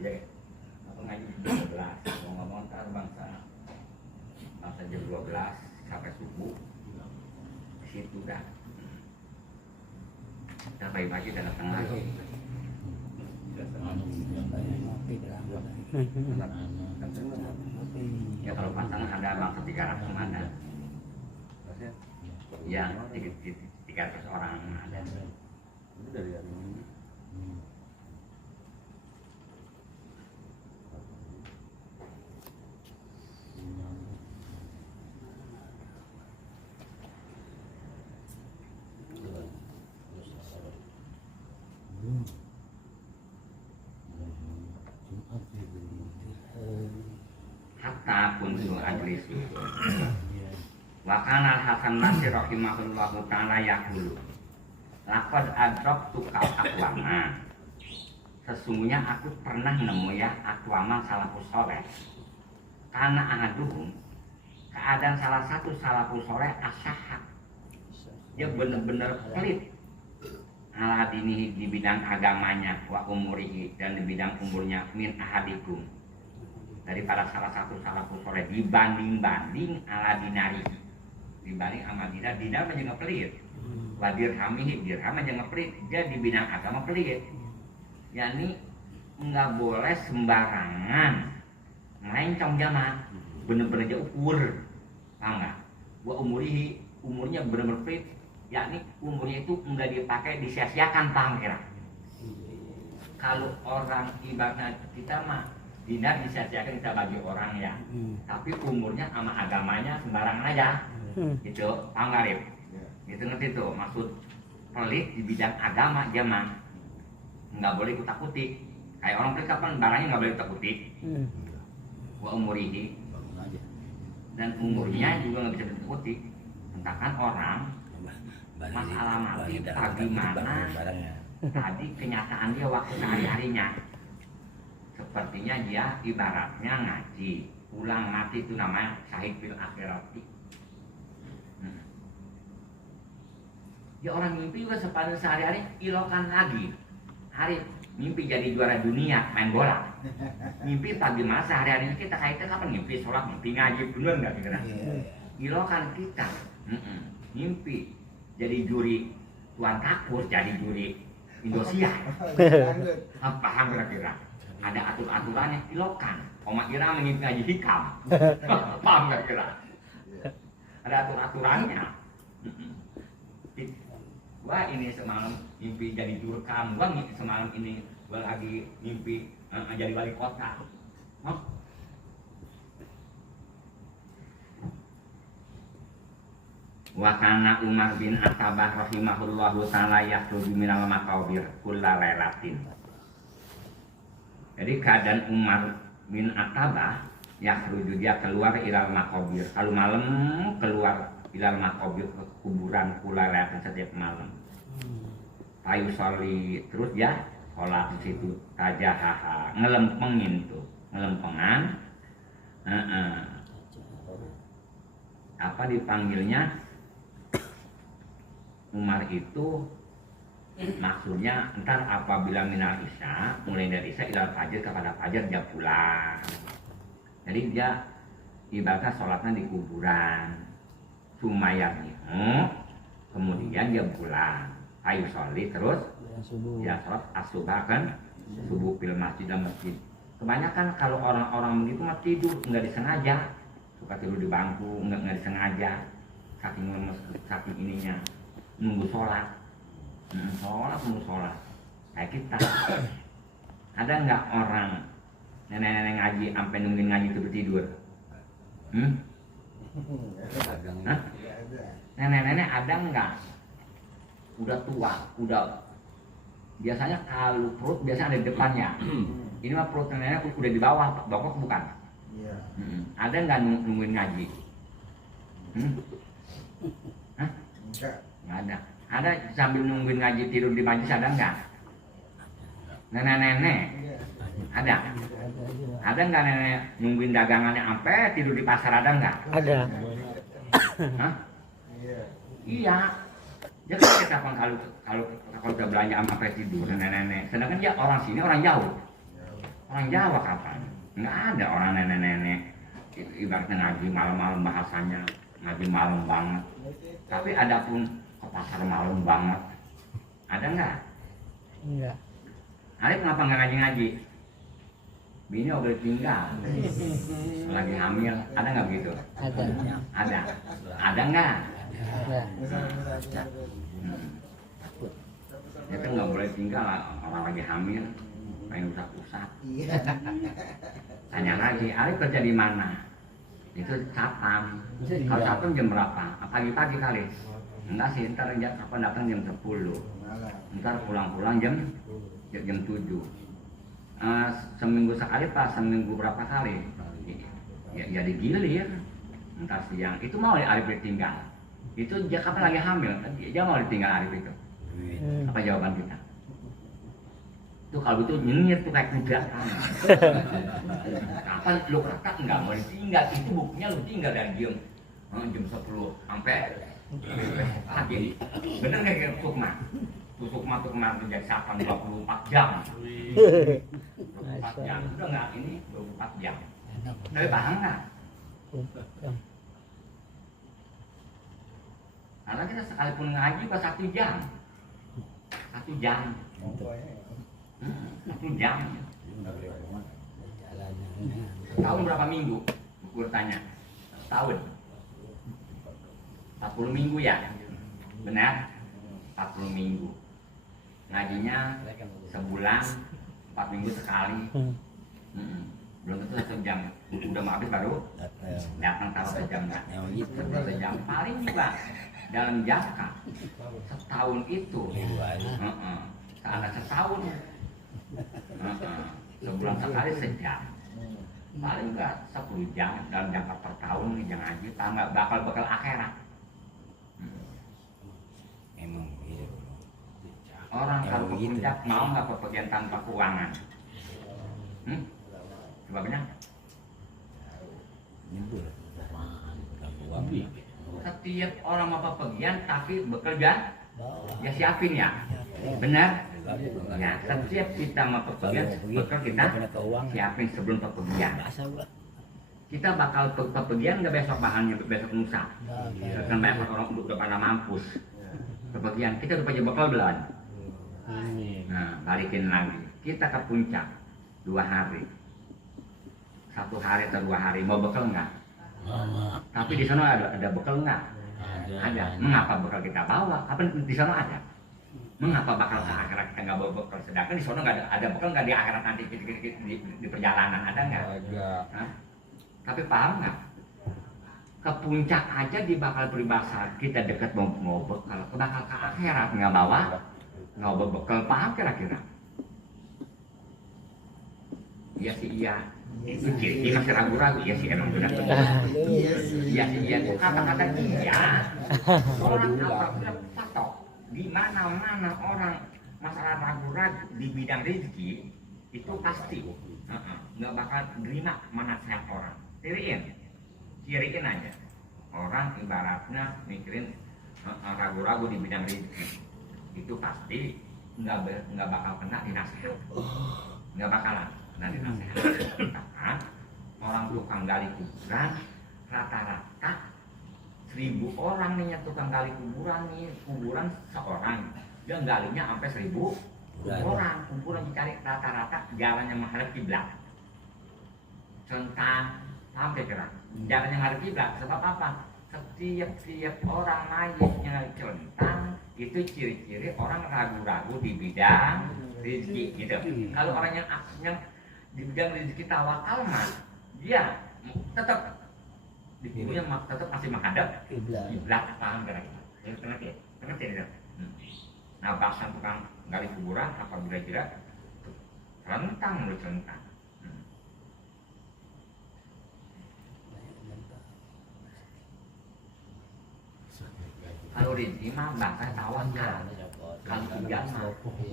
Iya, apa ngaji jam 12, ngomong ntar bangsa jam 12 sampai subuh di situ dah. Kita pagi-pagi dan datang lagi. Ya kalau pasangan ada bangsa 300 ada. Ya 300 orang ada. Itu dari hari ini. Hatta kuntu ajlisu wa kana Hasan Basri rahimahullahu ta'ala yaqulu laqad adraktu kal aqwama, sesungguhnya aku pernah nemu ya aqwama salafus saleh, karena ahaduhum keadaan salah satu salafus saleh asyahak, dia benar-benar pelit ala dinihi di bidang agamanya wa umurihi dan di bidang umurnya min ahadikum daripada salah satu salafus soleh dibanding ala dinari, dibanding sama dinar mah jeung pelit. Wa dirhamihi, dirham aja ngepelit, dia di bidang agama pelit. Yani nggak boleh sembarangan melencong jamaah, bener-bener aja ukur, paham nggak? Gua umurnya bener-bener pelit, yakni umurnya itu nggak dipakai disia-siakan, paham kira? Kalau orang ibaratnya kita mah dinar disia-siakan kita bagi orang ya, tapi umurnya sama agamanya sembarangan aja, gitu, paham nggak Rip? Itu ngerti tuh maksud pelit di bidang agama jamaah nggak boleh kutak-kutik. Kayak orang pelit kapan barangnya nggak boleh kutak-kutik. Wa umurihi, dan umurnya juga nggak bisa kutak-kutik. Entahkan orang masalah mati tadi mana, tadi kenyataan dia waktu sehari-harinya. Sepertinya dia ibaratnya ngaji, pulang mati itu namanya syahid fil akhirati. Ya orang mimpi juga sepanjang sehari-hari ilokan lagi. Hari mimpi jadi juara dunia main bola. Mimpi pagi malam sehari-hari kita kaitnya kapan mimpi sholat, mimpi ngaji, bener nggak kira? Ilokan kita, mimpi jadi juri Tuan Kakur, jadi juri Indosiar. Paham kira-kira? Ada aturannya ilokan. Oma Ira mimpi ngaji hikam. Paham kira-kira? Ada aturannya. Wah ini semalam mimpi jadi jurkam, gua semalam ini gua lagi mimpi jadi wali kota. Wa kana Umar bin Attabah rahimahullahu ta'ala yakhruju minal maqabir kulla lailatin. Jadi keadaan Umar bin Attabah yakhruju, dia keluar ilal maqabir. Kalau malam keluar ilal maqabir ke kuburan kulla lailatin setiap malam. Payu soli terus ya sholat di situ tajahaha, ngelempengin tuh, ngelempengan. Apa dipanggilnya? Umar itu maksudnya entar apabila minal isya, mulai dari isya ilal fajar, kepada fajar dia pulang. Jadi dia ibaratnya sholatnya di kuburan Sumayani, kemudian dia pulang. Ayu sholli terus ya sholat as-subah kan, subuh fil masjid dan masjid. Kebanyakan kalau orang-orang begitu mah tidur nggak disengaja, suka tidur di bangku nggak disengaja, saking ininya nunggu sholat, nunggu sholat. Kayak kita ada nggak orang nenek-nenek ngaji sampai nungguin ngaji itu tidur? Nenek-nenek ada nggak? Udah tua, udah biasanya kalau perut biasanya ada di depannya. Ini mah perut nenek udah di bawah, bokok bukan? Iya. Ada nggak nungguin ngaji? Nggak ada. Ada sambil nungguin ngaji tidur di majlis, ada nggak? Nenek-nenek ada. Ada nggak nenek nungguin dagangannya sampai tidur di pasar, ada nggak? Ada. Hah? Iya. Ya kan kita kalau udah belanja sampai tidur nenek-nenek. Sedangkan ya orang sini orang jauh. Orang Jawa kapan? Nggak ada orang nenek-nenek. Ibaratnya ngaji malam-malam, bahasanya ngaji malam banget. Tapi ada pun ke pasar malam banget. Ada nggak? Enggak. Arif kenapa nggak ngaji-ngaji? Bini udah tinggal. Lagi hamil. Ada nggak begitu? Ada. Ada. Ada nggak? Ada. Itu nggak boleh tinggal orang lagi hamil, main usah-usah. Tanya lagi, Arif kerja di mana? Itu satpam. Kalau satpam jam berapa? Pagi-pagi kali? Enggak sih, ntar kapan datang jam 10. Ntar pulang-pulang jam 7. Seminggu sekali pas, seminggu berapa kali? Ya digilir. Ntar siang, itu mau Arif tinggal. Itu dia kapan lagi hamil, dia mau ditinggal Arif itu. Apa jawaban kita? Itu kalau itu nyengir tuh kayak kuda. Kapan lu kata nggak mau ditinggal? Itu buktinya lu tinggal dari jam 10 sampai pagi. Bener nggak kayak Sukma? Sukma tuh kemarin jadi satpam 24 jam. 24 jam, udah nggak ini 24 jam. Tapi paham nggak? Karena kita sekalipun ngaji pas 1 jam, 1 jam, 1 jam. Tahun berapa minggu? Gue tanya. Tahun. 40 minggu ya? Benar? 40 minggu. Ngajinya sebulan, 4 minggu sekali. Belum tentu 1 jam. Udah mau habis baru datang taruh sejam nggak? Sejam paling juga dalam jangka setahun itu. Ada setahun. Sebulan sekali sejam. Paling enggak 10 jam dalam jangka per tahun yang ngaji, tambah bakal akhirat. Emang gitu. Orang kalau ke puncak mau nggak bepergian tanpa keuangan? Sebabnya Nyebur. Uang. setiap orang mau bepergian tapi bekerja ya siapin ya, benar? Ya, setiap kita mau bepergian bekal kita siapin sebelum bepergian. Kita bakal bepergian nggak besok bahannya besok lusa. Kan banyak orang udah pada mampus bepergian, kita udah punya bekal belum? Nah, balikin lagi. Kita ke puncak 2 hari. 1 hari atau 2 hari mau bekal nggak? Tapi di sana ada bekal nggak? Ada. Mengapa bekal kita bawa? Kapan di sana ada? Mengapa bakal ke akhirat kita nggak bawa bekal? Sedangkan di sana nggak ada bekal nggak di akhirat nanti di perjalanan ada nggak? Ada. Tapi paham nggak? Ke puncak aja di bakal peribahasa kita dekat mau bekal, bakal ke akhirat nggak bawa bekal, paham kira-kira? Iya sih iya. Itu ciri masih ragu-ragu ya sih emang benar. Iya sih iya. Kata-kata iya. Orang apabila patok di mana-mana orang masalah ragu-ragu di bidang rezeki itu pasti nggak bakal terima nasihat orang. Ciriin aja. Orang ibaratnya mikirin ragu-ragu di bidang rezeki itu pasti nggak bakal kena dinasihat. Nggak bakalan. Nanti nasihat orang tukang gali kuburan rata-rata 1000 orang nih yang tukang gali kuburan seorang dia galinya sampai 1000 orang kuburan dicari rata-rata jalannya menghadap kiblat centang sampai kira jalannya menghadap kiblat sebab apa? Setiap orang mayitnya centang itu ciri-ciri orang ragu-ragu di bidang rezeki gitu. Kalau orang yang di bidang rezeki tawakal mah dia tetap di kubunya tetap masih menghadap kiblat, paham kira-kira? Ngerti ya? Nah, bahkan tukang gali kuburan apabila tidak rentang lu centang. Kalau rezeki mah bahasa tawakal. Kalau tidak mah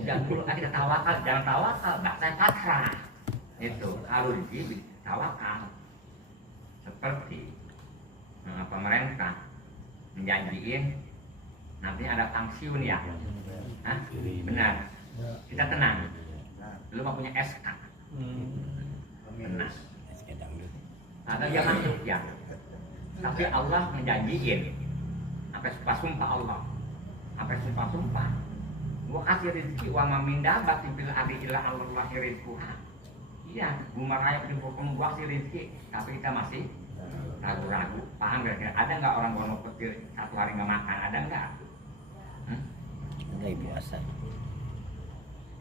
jangan dulu kita tawakal, jangan tawakal, bahasa pasrah. Itu kalau rezeki tawakal seperti pemerintah menjanjiin nanti ada pensiun ya. Hah? Benar. Kita tenang. Lu mau punya SK. Tenang. Ada yang masuk ya. Tapi Allah menjanjiin. Apa sumpah Allah. Apa sumpah. Gua kasih rezeki wa ma min dabbatin fil ardi illa Allah rizquha. Iya, gua rakyat di hukum gua kasih rezeki, tapi kita masih ragu-ragu. Paham gak? Ada nggak orang mau petir 1 hari nggak makan? Ada nggak? Enggak biasa.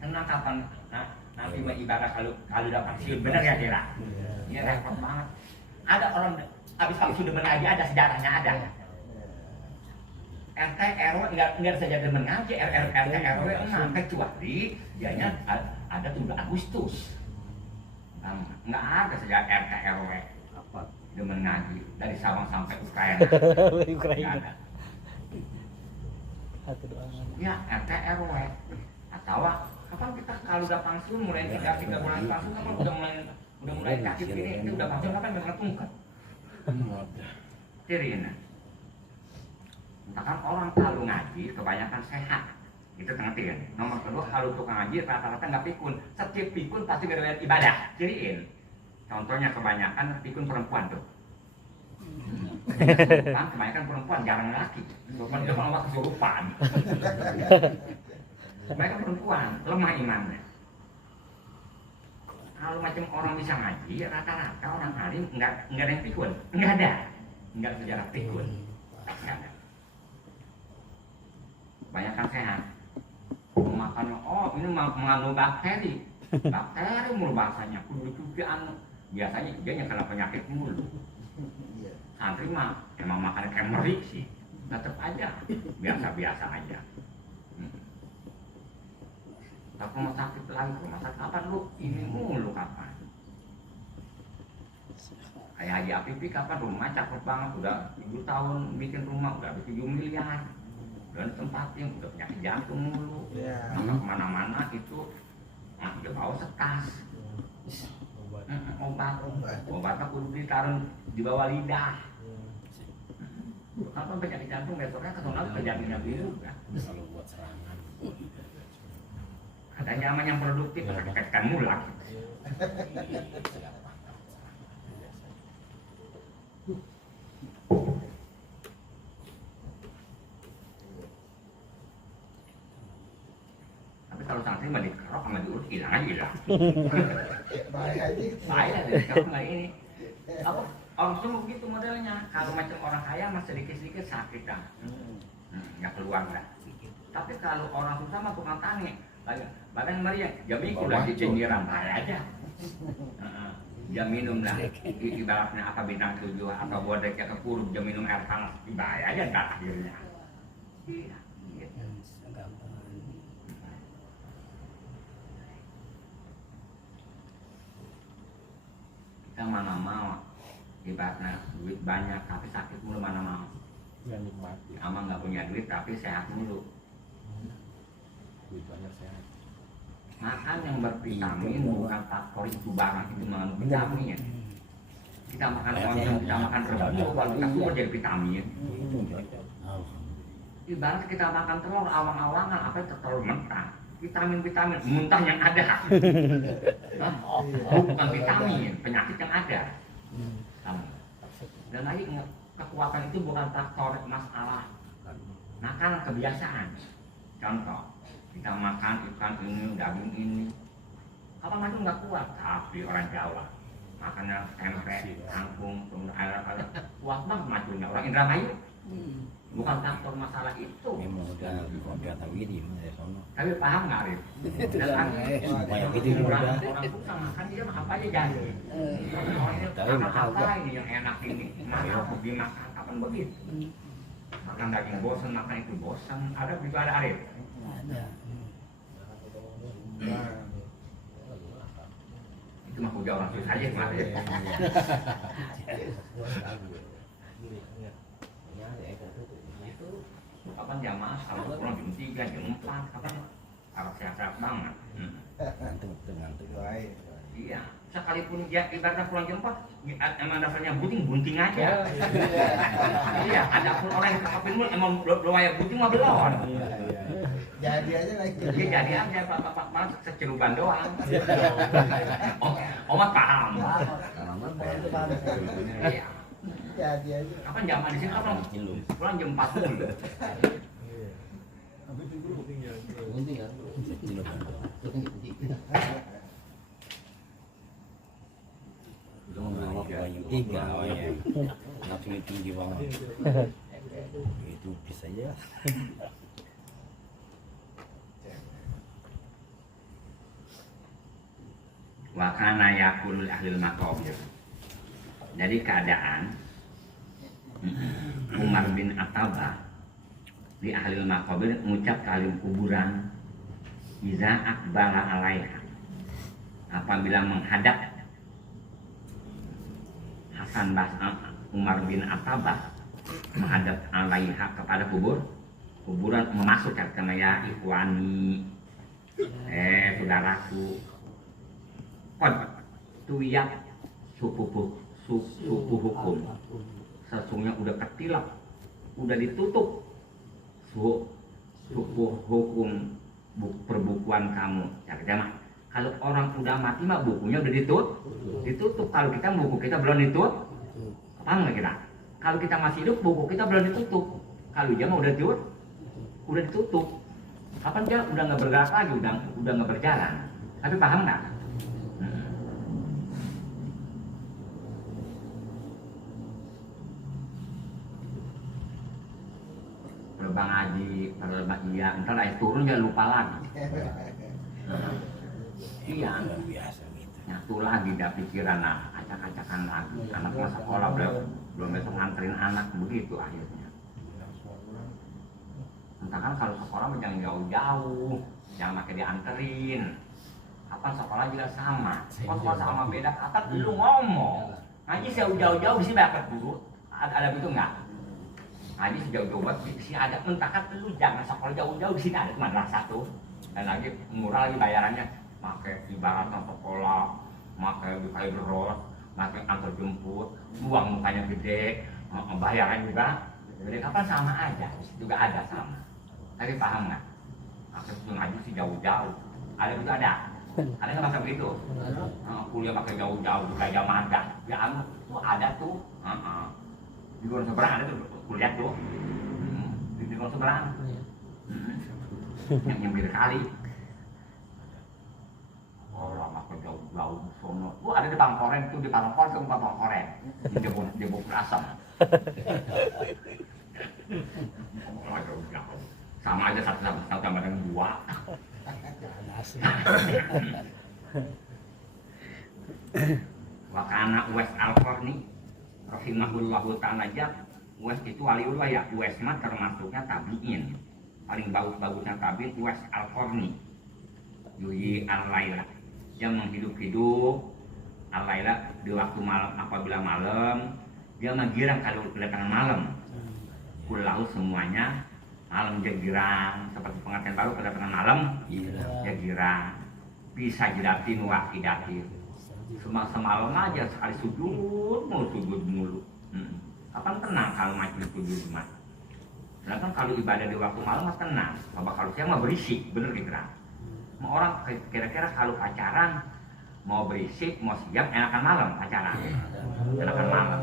Tenang kapan nanti ibadah kalau udah pensiun bener ya kira? Iya repot banget. Ada orang habis sudah mengaji ada sejarahnya ada. RT RW nggak saja demen ngaji, RT RW kecuali dianya ada 7 Agustus. Nggak ada sejak RT RW apa demen ngaji dari Sabang sampai Ukraina. Nggak ada. Ya RT RW atau kapan kita kalau udah pensiun mulai 3 bulan pensiun kapan udah mulai kaki ini udah pensiun kapan mengetungkan. Cirinya. Misalkan orang kalau ngaji kebanyakan sehat, itu ngerti kan? Nomor kedua kalau tukang ngaji rata-rata nggak pikun, setiap pikun pasti gara-gara ibadah, ciriin. Contohnya kebanyakan pikun perempuan tuh. Kebanyakan perempuan, jarang laki. Perempuan itu malah kesurupan. Kebanyakan perempuan, lemah imannya. Kalau macam orang bisa ngaji, rata-rata orang alim nggak ada yang pikun, nggak ada sejarah pikun, nggak ada. Kebanyakan sehat. Makan, oh ini mengandung bakteri mulu bahasanya, kudu biasanya dia yang kena penyakit mulu. Santri mah emang makan kayak meri sih, tetep aja biasa aja. Tapi rumah sakit lagi, rumah sakit kapan lu? Ini mulu kapan? Kayak Haji Apipi kapan rumah cakep banget, udah 7 tahun bikin rumah, udah 7 miliar. Dan tempatin, udah penyakit jantung mulu. Maka kemana-mana itu, dia bawa setas. Obatnya kudu ditaruh di bawah lidah. Kapan penyakit jantung besoknya kesana kejadiannya biru kan? Kalau buat serangan. Ada zaman yang produktif, kan mulak. Tapi kalau santri mah dikerok sama diurut hilang aja. Bahaya kalau nggak ini. Apa orang semua begitu modelnya. Kalau macam orang kaya mah sedikit sakit dah. Nggak keluar dah. Tapi kalau orang susah mah tukang tani, badan meriang, jami kulah di cinggiran bahaya aja. Dia minum lah, ibaratnya apa bintang 7 atau bodek atau kurub, dia minum air panas, bahaya aja ntar akhirnya. Iya, gitu. Kita mana mau, ibaratnya duit banyak tapi sakit mulu mana mau. Yang nikmati. Ama nggak punya duit tapi sehat mulu. Duit banyak sehat. Makan yang bervitamin bukan faktor itu barang itu mengandung vitamin. Kita makan konsum, kita makan rebus, kalau kita semua jadi vitamin. Ibarat kita makan telur awang-awangan, apa itu telur mentah, vitamin muntah yang ada. Bukan vitamin, penyakit yang ada. Dan lagi kekuatan itu bukan faktor masalah, makanan kebiasaan. Contoh, kita makan ikan ini, daging ini, kapan itu nggak kuat. Tapi orang Jawa makannya tempe, kangkung, air kuat banget majunya. Orang Indramayu bukan faktor masalah itu. Memang udah tahu ini ya sono. Tapi paham nggak Arif? Supaya gitu orang udah. susah makan dia makan apa aja jadi. Orang ini makan apa ini yang enak ini? Mana hobi makan kapan begitu? Makan daging bosan, makan itu bosan. Ada juga ada Arif. Itu mah udah orang susah aja kemarin. Kapan jamaah kalau pulang jam 3, jam 4, kapan harus sehat-sehat banget. Ngantuk. Iya, sekalipun dia ibaratnya pulang jam 4, emang dasarnya bunting aja. Iya, ada pun orang yang kakapin lu emang belum aja bunting mah belum. Jadi aja lagi. Dia jadi aja pak malah seceruban doang. Omat paham. Iya. Jadi aja. Kapan jamaah di sini kapan pulang jam 4 dulu. Tiga ya. Nafsunya tinggi banget. Itu bisa ya. Wa kana yaqulul ahlul maqabir. Jadi keadaan Umar bin Attabah di ahlul maqabir mengucap kalim kuburan iza akbala alaiha, apabila menghadap Hasan Umar bin Attabah menghadap alaiha kepada kuburan memasuk kata ya ikhwani, saudaraku, qad tuyat suku hukum, sesungguhnya udah ketilap, udah ditutup suku hukum perbukuan kamu. Ya, mah Kalau orang udah mati mah bukunya udah ditutup. Kalau kita buku kita belum ditutup, paham nggak kita? Kalau kita masih hidup buku kita belum ditutup. Kalau dia mah udah ditutup. Kapan dia udah nggak bergerak lagi, udah nggak berjalan. Tapi paham nggak? Bang Haji, Bang Iya, ntar air turun dia lupa lagi. Iya, luar biasa gitu. nyatu lagi dah pikiran, acak-acakan lagi. Anak masuk sekolah belum besok nganterin anak, begitu akhirnya. Entah kan kalau sekolah jangan jauh-jauh, jangan pakai dianterin. Kapan sekolah juga sama, sekolah sama beda. Kapan lu ngomong, ngaji jauh-jauh di sini dapat guru, ada begitu nggak? Ngaji sejauh-jauh buat sih ada, entahkan lu jangan sekolah jauh-jauh di sini ada madrasah tuh. Dan lagi murah lagi bayarannya, pakai ibaratnya sekolah, pakai biaya beros, pakai antar jemput, uang mukanya gede, bayaran juga. Jadi kapan sama aja, juga ada sama. Tapi paham nggak? Akhirnya ngaji sih jauh-jauh, ada juga ada nggak masa begitu? Kuliah pakai jauh-jauh, juga magang, ya tuh ada tuh. Di luar seberang ada tuh kuliah tuh, di luar seberang. Yang nyempir kali. Orang makan jauh-jauh sono. Tuh ada di Bangkoren tuh, di Bangkoren tuh Bangkoren. Jebuk asam. Oh, jauh-jauh. Sama aja satu sama dengan dua. Wakana Uwais Al-Qarni rahimahullahu ta'ala aja. Uwais itu waliullah ya. Uwais mah termasuknya tabi'in. Paling bagus-bagusnya tabi'in Uwais Al-Qarni. Yuhyi al-laila. Dia menghidup-hidup al-laila di waktu malam, apabila malam dia menggirang kalau kedatangan malam. Kulau semuanya malam dia girang, seperti pengertian baru kedatangan malam dia girang. Bisa jidatin wakidatin. Semalam aja sekali sujud mulu. Kapan tenang kalau macam sujud mah? Sedangkan kalau ibadah di waktu malam mah tenang. Coba kalau siang mah berisik, bener gitu kan? Mau orang kira-kira kalau pacaran mau berisik, mau siang enakan malam pacaran. Enakan malam.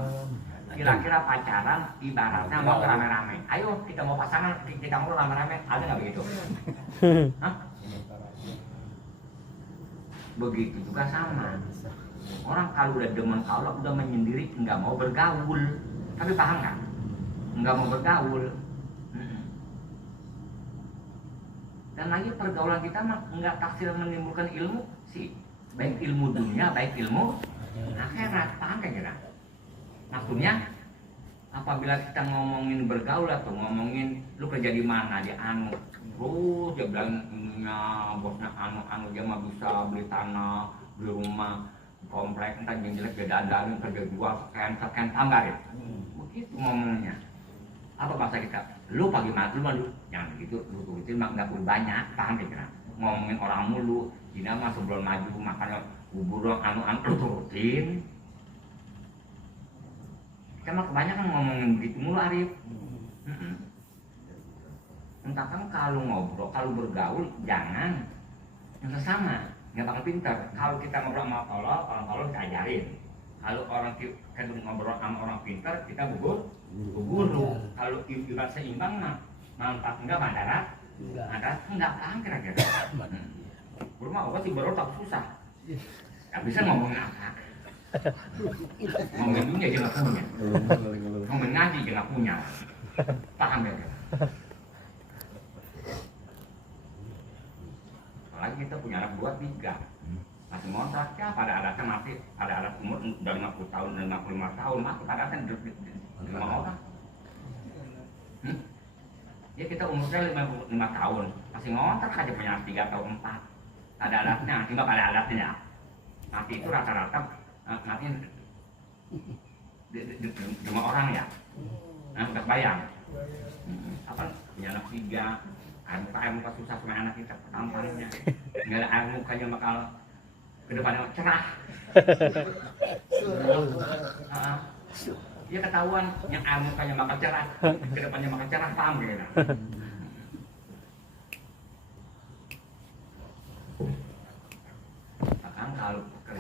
Kira-kira pacaran ibaratnya mau rame-rame. Ayo kita mau pasangan, kita mau rame-rame, ada nggak begitu? Hah? Begitu juga sama. Orang kalau udah demen kalau udah menyendiri nggak mau bergaul. Tapi paham kan? Nggak mau bergaul. Dan lagi pergaulan kita mah nggak taksir menimbulkan ilmu sih. Baik ilmu dunia, baik ilmu akhirat. Paham kan kira? Maksudnya apabila kita ngomongin bergaul atau ngomongin lu kerja di mana dia terus dia bilang bosnya dia mah bisa beli tanah, beli rumah, komplek, entah yang jelek dia dandanin, kerja jual sekian tambah ya. Begitu ngomongnya. Apa bahasa kita? Lu pagi malam lu jangan begitu, lu turutin mah nggak perlu banyak, paham kira? Ngomongin orang mulu, Cina mah sebelum maju makannya bubur lu turutin. Kita mah kebanyakan ngomongin begitu mulu Arif. Entah kan kalau ngobrol, kalau bergaul jangan yang sesama, nggak bakal pintar. Kalau kita ngobrol sama orang tolol kita ajarin. Kalau orang kita ngobrol sama orang pintar, kita guru. Kalau ibarat seimbang mah manfaat enggak mandarat, enggak paham kira-kira. Rumah obat sih baru tak susah. Nggak bisa ngomongin apa. Ngomongin dunia aja nggak punya. Ngomongin ngaji aja nggak punya. Paham ya? Apalagi kita punya anak 2-3 masih ngontrak ya, pada adatnya masih ada adat umur udah 50 tahun dan 55 tahun masih pada adatnya 5 orang. Ya kita umurnya 55 tahun masih ngontrak aja punya anak 3 atau 4. Ada adatnya, cuma pada adatnya mati itu rata-rata mati di 5 orang ya. Nah udah bayang apa punya anak 3, air muka susah sama anak kita tampangnya, nggak ada air mukanya bakal kedepannya cerah. Dia ketahuan yang air mukanya bakal cerah, kedepannya bakal cerah, paham gitu.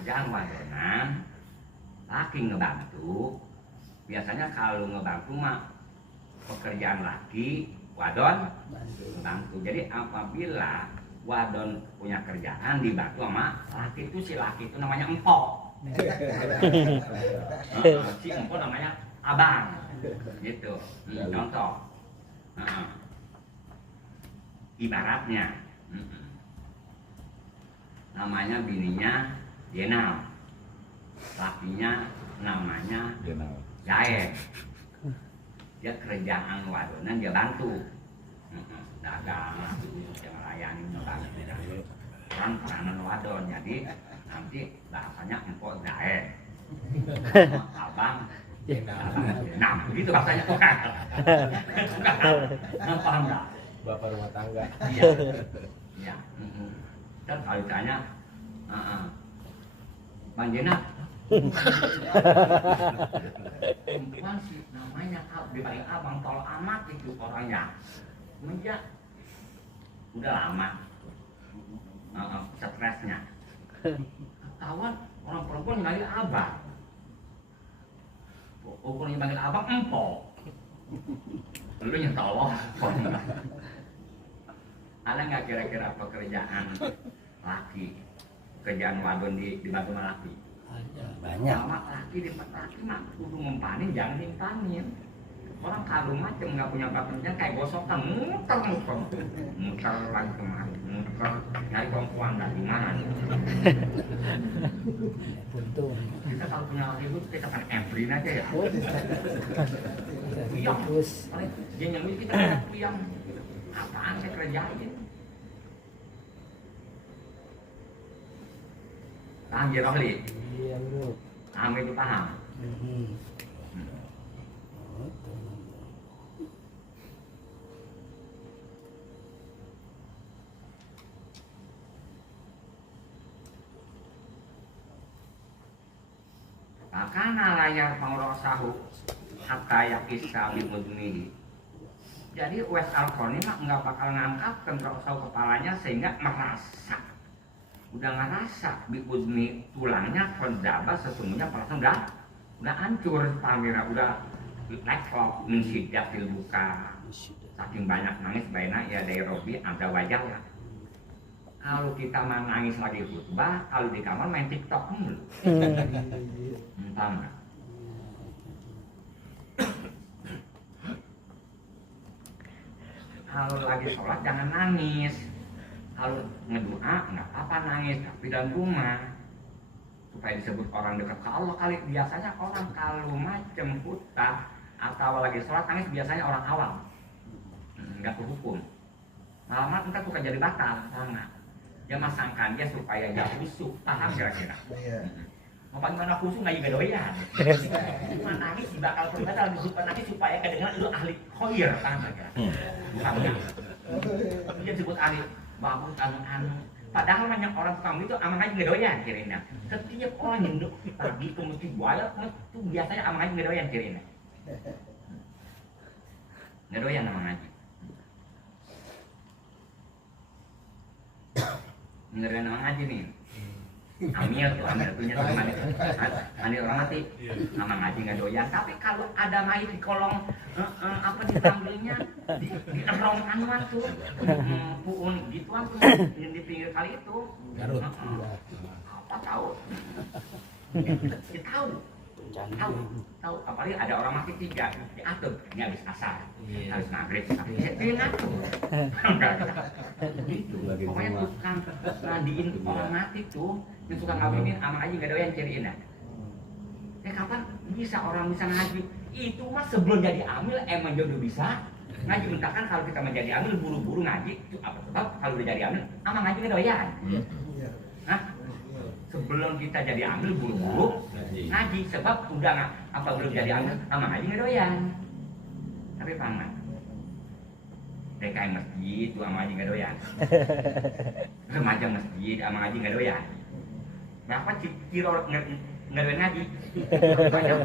kerjaan wadonan laki ngebantu. Biasanya kalau ngebantu mah pekerjaan laki, wadon ngebantu. Jadi apabila wadon punya kerjaan dibantu sama laki itu, si laki itu namanya empok. Si empok namanya abang. Gitu. Contoh. Ibaratnya namanya bininya Jenal, lakinya namanya Jae. Dia kerjaan wadonan dia bantu, dagang, dia melayani orang peranan wadon. Jadi nanti bahasanya empok Jae, abang Jenal, gitu bahasanya tuh kan. Paham nggak? Bapak rumah tangga. Iya, iya. Dan kalau ditanya, Bang Jenal, perempuan sih namanya dipanggil abang, tol amat itu orangnya. Semenjak udah lama stresnya. Kawan orang perempuan yang panggil abang, orang yang panggil abang empok. Lu yang tolong. Ada nggak kira-kira pekerjaan laki, kerjaan wadon dibantu sama laki? Banyak. Sama laki mah kudu mempanin, jangan dimpanin. Orang kalau macam nggak punya pekerjaan kayak gosokan, muter lagi kemari, muter nyari perempuan dari mana? Untung. Kita kalau punya laki itu kita kan embrin aja ya. Puyang, Terus dia nyambil kita kan puyang. Apaan saya kerjain? Paham ya Rohli? iya bro. Paham itu paham? Makana layar pengrosahu hatta yakisa bimudnihi. Jadi Wes Alkoni mah nggak bakal ngangkat pengrosau kepalanya sehingga merasa. Udah ngerasa bimudni tulangnya kondabat sesungguhnya perasaan udah hancur, pamira udah leklok mensidak buka. Saking banyak nangis baina ya dari Robi ada wajah lah. Kalau kita mah nangis lagi khutbah, kalau di kamar main TikTok mulu. Entah nggak? Kalau lagi sholat jangan nangis. Kalau ngedoa nggak apa-apa nangis, tapi dalam rumah supaya disebut orang dekat ke Allah. Kali biasanya orang kalau macam khutbah atau lagi sholat nangis biasanya orang awam, nggak kehukum. Malah entah suka jadi batal, sama. Dia masangkan dia supaya nggak khusyuk, paham kira-kira? Mau gimana khusyuk nggak juga doyan. Cuma nangis bakal berbatal disebut nangis supaya kedengaran lu ahli khoir, paham kira-kira? Bukan ya? Dia disebut ahli bagus anu. Padahal banyak orang kamu itu amang aja nggak doyan kira-kira. Setiap orang nyenduk pagi ke masjid buaya itu biasanya amang aja nggak doyan kira-kira. Nggak doyan amang aja. Ngerin orang ngaji nih. Amil tuh nyata mandi orang mati. Nama ngaji nggak doyan. Tapi kalau ada mayat di kolong apa diambilnya di erong anuan tuh, puun gituan tuh yang di pinggir kali itu. Garut. Apa tahu? Tahu apalagi ada orang mati 3 diatur, ini habis asar, habis maghrib, habis ngatur. Gitu. Pokoknya tukang mandiin orang mati tuh, yang suka ngawinin sama aja nggak doyan ceriin ya. Kapan bisa orang bisa ngaji? Itu mah sebelum jadi amil emang jodoh bisa ngaji. Misalkan kalau kita menjadi amil buru-buru ngaji, itu apa sebab kalau udah jadi amil ama ngaji nggak doyan? Nah, sebelum kita jadi amil buru-buru ngaji sebab udah nggak apa belum jadi amil ama ngaji nggak doyan. Tapi paman DKM masjid tuh ama ngaji nggak doyan. Remaja masjid ama ngaji nggak doyan. Berapa kira nggak doyan ngaji? Banyak.